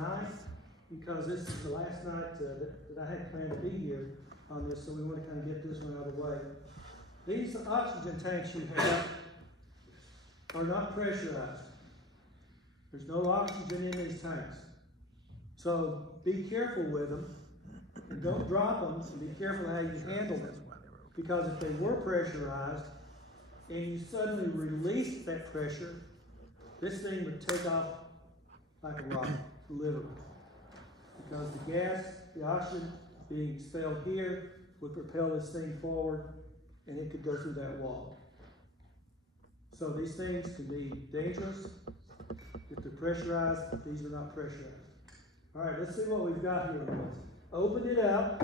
tonight because this is the last night that I had planned to be here on this, so we want to kind of get this one out of the way. These oxygen tanks you have are not pressurized. There's no oxygen in these tanks. So be careful with them and don't drop them, and be careful how you handle them. Because if they were pressurized and you suddenly released that pressure, this thing would take off like a rocket, literally. Because the gas, the oxygen being expelled here would propel this thing forward and it could go through that wall. So these things can be dangerous if they're pressurized. These are not pressurized. All right, let's see what we've got here. Open it up,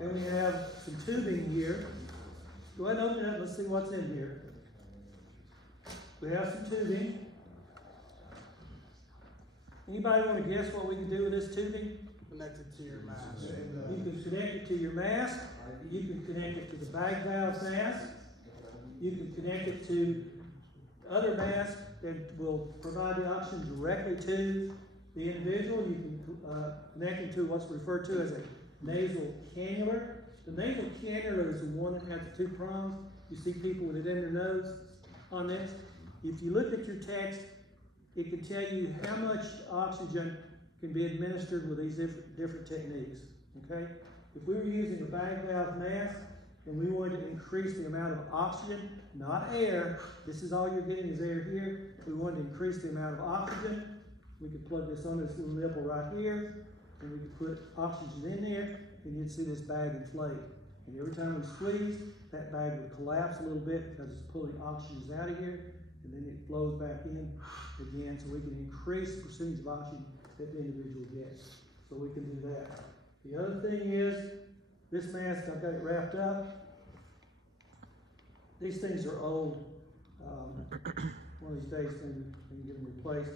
and we have some tubing here. Go ahead and open it up. Let's see what's in here. We have some tubing. Anybody want to guess what we can do with this tubing? Connect it to your mask. You can connect it to your mask. You can connect it to the bag valve mask. You can connect it to other masks that will provide the oxygen directly to the individual. You can connect it to what's referred to as a nasal cannula. The nasal cannula is the one that has the two prongs. You see people with it in their nose on this. If you look at your text, it can tell you how much oxygen can be administered with these different techniques. Okay? If we were using a bag valve mask and we wanted to increase the amount of oxygen, not air, this is all you're getting is air here. If we wanted to increase the amount of oxygen, we could plug this on this little nipple right here, and we could put oxygen in there, and you'd see this bag inflate. And every time we squeeze, that bag would collapse a little bit because it's pulling oxygen out of here, and then it flows back in again, so we can increase the percentage of oxygen that the individual gets. So we can do that. The other thing is, this mask, I've got it wrapped up. These things are old. One of these days, maybe we can get them replaced.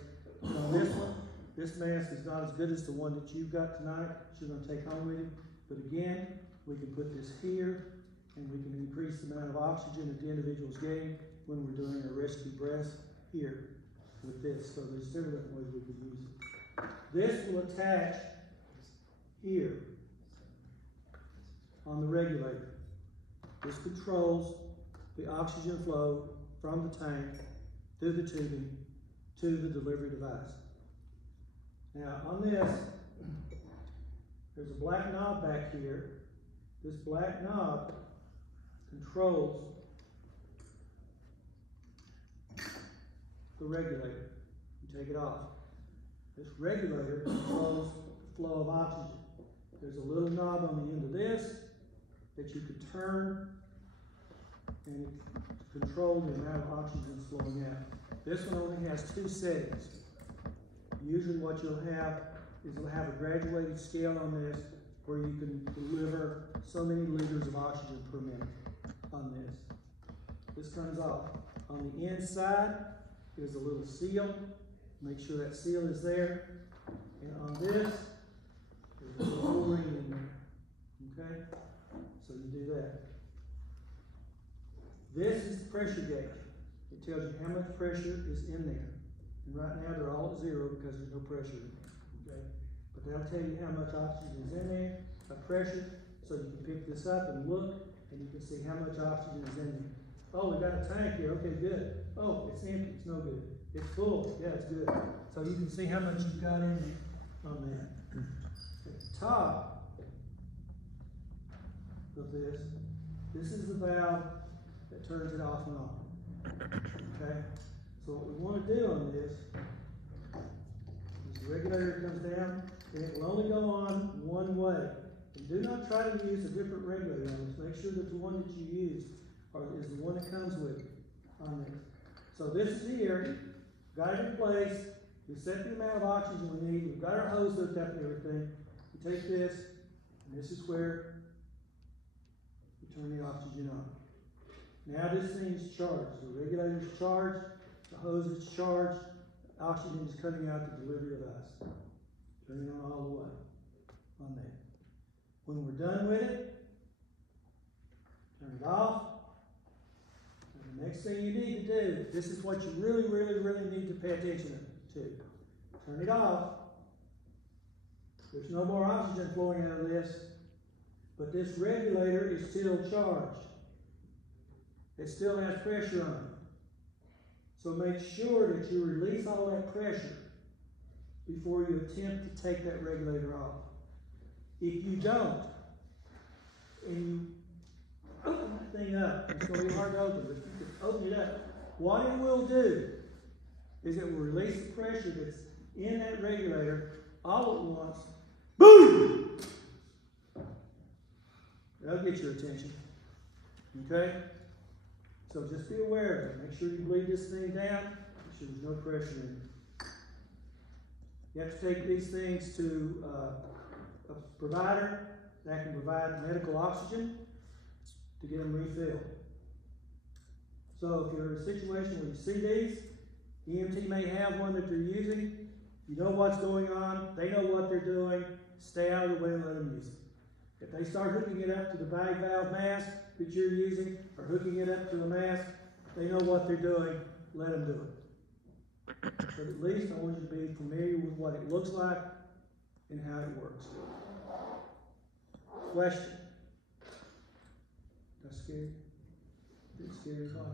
On this one, this mask is not as good as the one that you've got tonight, that you're going to take home with you. But again, we can put this here, and we can increase the amount of oxygen that the individual's getting when we're doing a rescue breath here with this. So there's several different ways we could use it. This will attach here on the regulator. This controls the oxygen flow from the tank through the tubing to the delivery device. Now on this, there's a black knob back here. This black knob controls the regulator. You take it off. This regulator controls the flow of oxygen. There's a little knob on the end of this that you could turn and control the amount of oxygen flowing out. This one only has two settings. Usually what you'll have is you'll have a graduated scale on this where you can deliver so many liters of oxygen per minute on this. This comes off. On the inside is a little seal. Make sure that seal is there. And on this, there's a little ring in there. Okay? So you do that. This is the pressure gauge. It tells you how much pressure is in there. And right now they're all at zero because there's no pressure in there. Okay? But they'll tell you how much oxygen is in there, by pressure, so you can pick this up and look, and you can see how much oxygen is in there. Oh, we got a tank here. Okay, good. Oh, it's empty. It's no good. It's full. Yeah, it's good. So you can see how much you've got in there on that. At the top of this is the valve that turns it off and on. Okay? So what we want to do on this is the regulator comes down, and it will only go on one way. And do not try to use a different regulator on this. Make sure that the one that you use is the one that comes with it on this. So this is here, got it in place. We set the amount of oxygen we need. We've got our hose hooked up and everything. We take this, and this is where we turn the oxygen on. Now this thing is charged. The regulator is charged, the hose is charged, the oxygen is coming out the delivery of us. Turn it on all the way on there. When we're done with it, turn it off. And the next thing you need to do, this is what you really, really, really need to pay attention to. Turn it off, There's no more oxygen flowing out of this, but this regulator is still charged. It still has pressure on it. So make sure that you release all that pressure before you attempt to take that regulator off. If you don't, and you open that thing up, it's going to be hard to open, but if you can open it up, what it will do is it will release the pressure that's in that regulator all at once. Boom! That'll get your attention. Okay? So just be aware of it. Make sure you bleed this thing down. Make sure there's no pressure in it. You have to take these things to a provider that can provide medical oxygen to get them refilled. So if you're in a situation where you see these, EMT may have one that they're using. You know what's going on. They know what they're doing. Stay out of the way and let them use it. If they start hooking it up to the bag valve mask that you're using, or hooking it up to a mask, they know what they're doing. Let them do it. But at least I want you to be familiar with what it looks like and how it works. Question? That's scary? Did it scare anybody?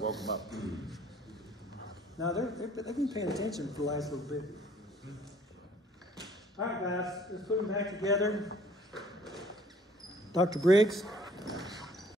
Welcome up. Now, they've been paying attention for the last little bit. All right, guys, let's put them back together. Dr. Briggs?